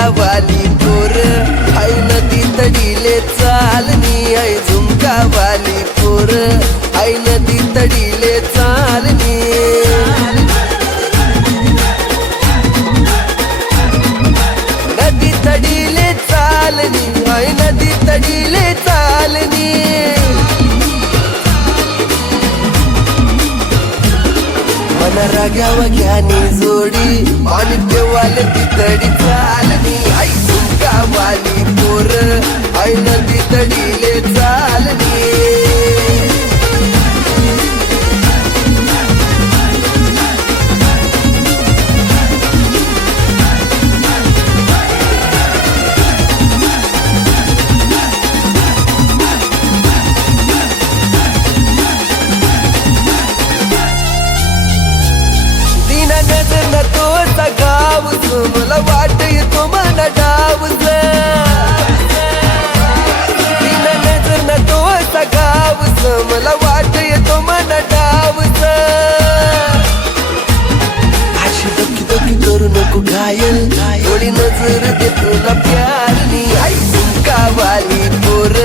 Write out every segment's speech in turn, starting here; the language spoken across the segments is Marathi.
झुमकावाली पोर आई नदी तडीले चालनी आई झुमकावाली पोर आई नदी तडीले चालनी नदी तडीले चालनी आई नदी तडीले चालनी मन रागावा घ्यानी जोडी आणि देवाले ती तडी चालनी आई झुमकावाली पोर आई नदी तडीले चालनी नजर न तो सगावस मला वाट येतो मला डावस तीन नजर न तो सगावस मला वाट येतो मला डावस अशी दोकी दोकी करू नको घायल थोडी नजर दे तुला प्यारनी आई झुमकावाली पोर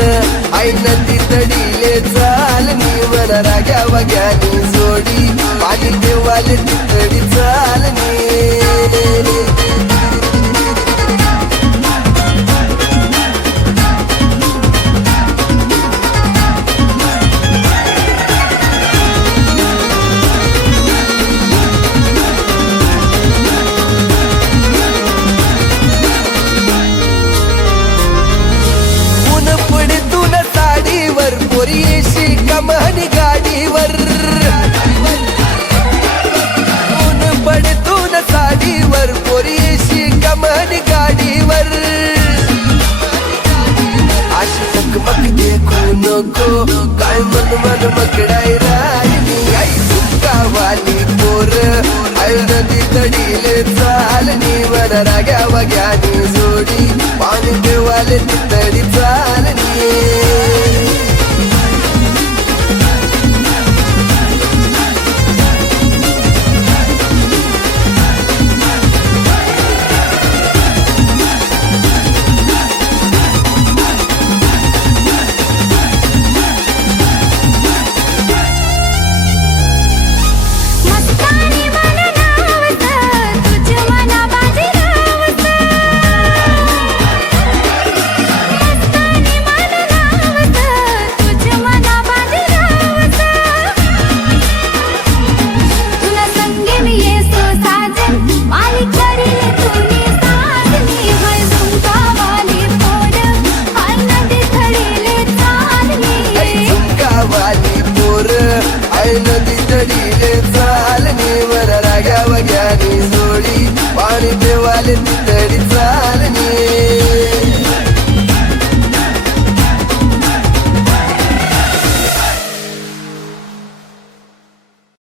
आई नदी तडीले चालनी मला राग्या वग्यानी जोडी पाणी देवाले ती तडी चालनी पोरी येशी कमानी गाडीवर ऊन पडतून साडीवर पोरी येशी कमानी गाडीवर अशी चकमक देखू नको काय मन मकडाई राहिली आई झुमकावाली पोर आई नदी तडीले चालनी मन राग्या वग्यानी जोडी पाणी देवाले ती तडी चालनी आई नदी तडीले चालनी वर राग्या वग्यानी जोडी पाणी देवाले ती तडी